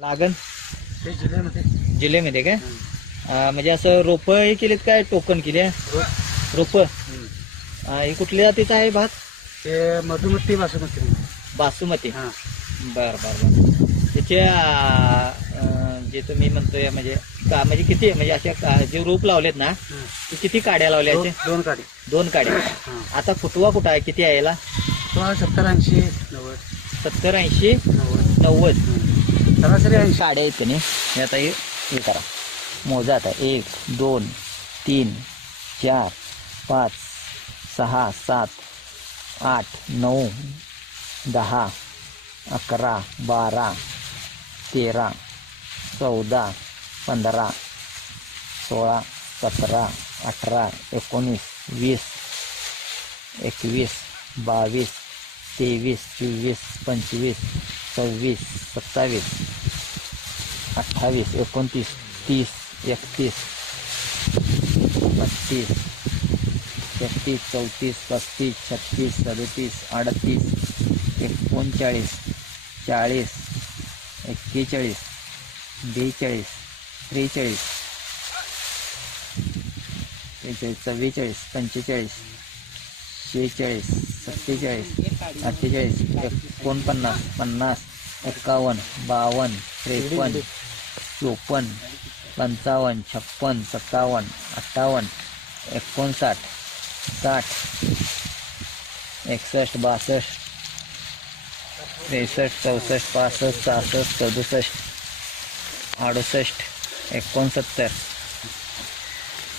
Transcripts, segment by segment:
लागण ते जिल्ह्यामध्ये जिल्ह्यामध्ये काय म्हणजे असं रोप हे केलेत काय टोकन केली रोप हे कुठल्या जातीचं आहे भात ते मधुमती बासुमती बासुमती हा बर बर बर त्याचे जे तुम्ही म्हणतोय म्हणजे किती म्हणजे अशा जे रोप लावलेत ना ते किती काड्या लावल्या दोन काडी दोन काड्या आता फुटवा कुठं आहे किती आहे याला तो 70-80 90 70-80 90 90 सरासरी 80 काड्या आहेत नाही हे आता हे करा मोजा आता 1 2 3 4 5 6 7 8 9 10 11 12 13 14 15 16 17 18 19 20 21 22 23 24 25 26 27 28 29 30 31 32 33 34 35 36 37 38 39 40 41 42 43 44 45 46 47 48 49 50 51 52 53 54 55 56 57 58 59 60 61 62 63 64 65 66 67 68 69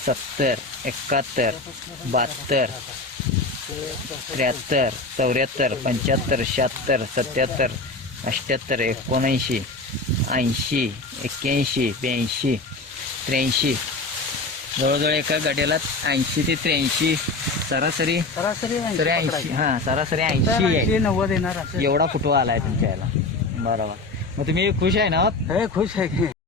70 71 72 73 74 76 77 78 79 80 81 82 83 जवळजवळ एका गाड्याला 80 ते 83 सरासरी 80 हा सरासरी 80 आहे 90 येणार असं एवढा फुटवा आलाय तुमच्या याला बरोबर मग तुम्ही खुश आहे ना खुश आहे